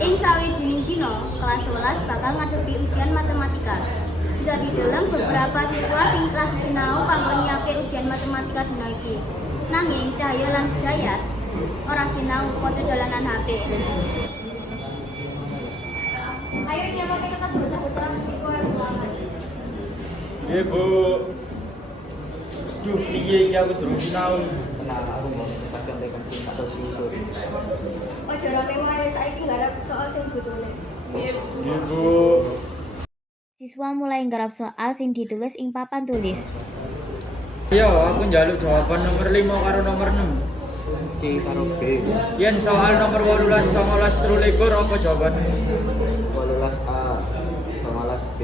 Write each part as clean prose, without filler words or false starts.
Ing sawijining dina, kelas 11 bakal ngadepi ujian matematika. Bisa dideleng beberapa siswa sing lagi sinau kanggo nyiapke ujian matematika dina iki. Nanging Cahya lan Dayat ora sinau padha dolanan HP. Ayo nyiapake kertas bocah-bocah iku arep ulangan. Nggih, Bu. Duh, piye iki aku durung sinau. Nah, aku mau tak contekan sing atau sing sore. Ojo rame wae saiki garap soal sing ditulis. Nggih, Bu. Siswa mulai nggarap soal sing ditulis ing papan tulis. Yo, aku njaluk jawaban nomor 5 karo nomor 6. C karo B. Yen soal nomor 18, 19, 23 apa jawabannya? 18A, 19B,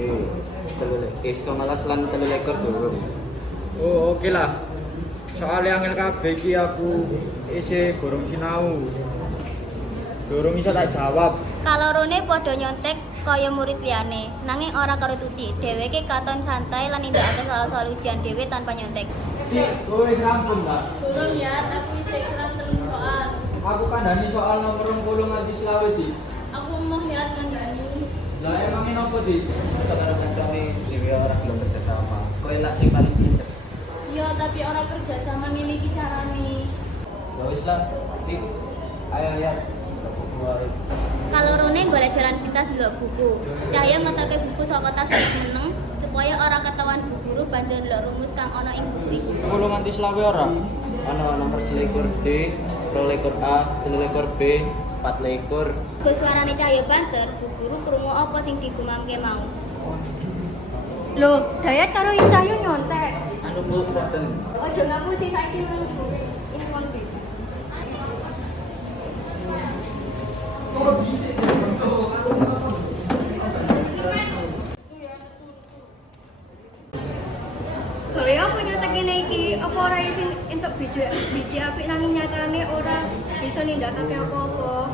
19 lan 23 durung. Oh, oke lah. Soal yang kabeh iki aku isih gorong sinau. Durung iso tak jawab. Kalorone padha nyontek kaya murid liyane, nanging ora karo Tuti. Dheweke katon santai lan nindakake soal-soal ujian dhewe tanpa nyontek. Cik, kowe sampun ta? Turun ya, tapi isih kurang 3 soal. Aku kandhani soal nomor 20 nganti 20 di. Aku mau lihat ngandani. Lah emangin apa di? Masa karo kancane dhewe ora gelem kerja sama. Kowe lak sing paling pinter. Iya, tapi orang kerja sama miliki carane. Ya wis lah. Ayo ya. Kalorone golek jalan pintas ndelok buku. Cahya ngetoke buku saka tas wis meneng supaya ora ketahuan bu guru banjur ndelok rumus kang ana ing buku iku. 10 nganti 20 ora? Ana nomor 21 D, 22A, 23B, 24. Go suarane Cahya banter, bu guru krungu apa sing digumamke mau. Loh, Dayat karo Cahya nyontek. Anu Bu, boten. Ojo ngapusi saiki mlebu. Ini konten. Gawe apa nyotek ngene iki? Apa ora isin entuk biji apik nanging nyatane ora bisa nindakake apa-apa.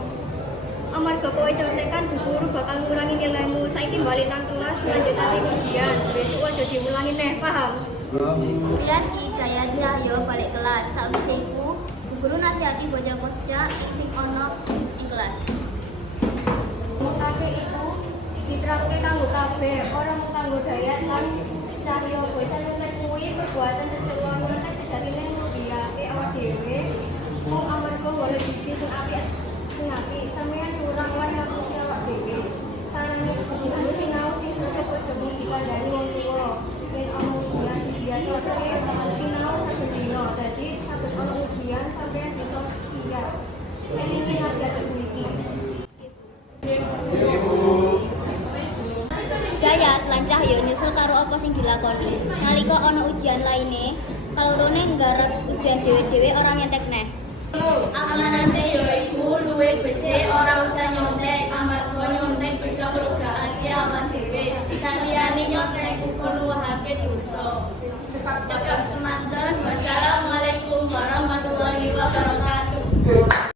Amarga kowe contekan bu guru bakal ngurangi nilaimu. Saiki balik nang kelas lanjutake ujian. Besok aja diulangi neh, paham? Kemudian Dayat Cahya balik kelas. Sawise iku, bu guru nasihati bocah-bocah sing ana ing kelas. Mutake itu diterapke kanggo kabeh, ora mung kanggo Dayat lan Cahya. Bocah nyontek kuwi perbuatan tercela nyontek sejarine ngluwihake awak dhewe. Mung amarga golek biji sing apik sampeyan curang lan ngapusi awak dhewe. Sarane guru sinau sing sudah aja mung dikandani wong tuwa. Yen ana ujian biasane sinau saben dina. Dadi saben ana ujian sampeyan bisa siap. Elingi nasihat ibu iki. Dayat lan Cahya nyusul karo apa sing dilakoni. Nalika ana ujian lainne, kalorone nggarap ujian dhewe-dhewe ora nyentek neh. Amanate yaiku luwih becik ora usah nyontek, amarga nyontek bisa ngrugiake awak dhewe. Saliyane nyontek uga nuwuhake dosa. Cekap semanten. Wassalamualaikum.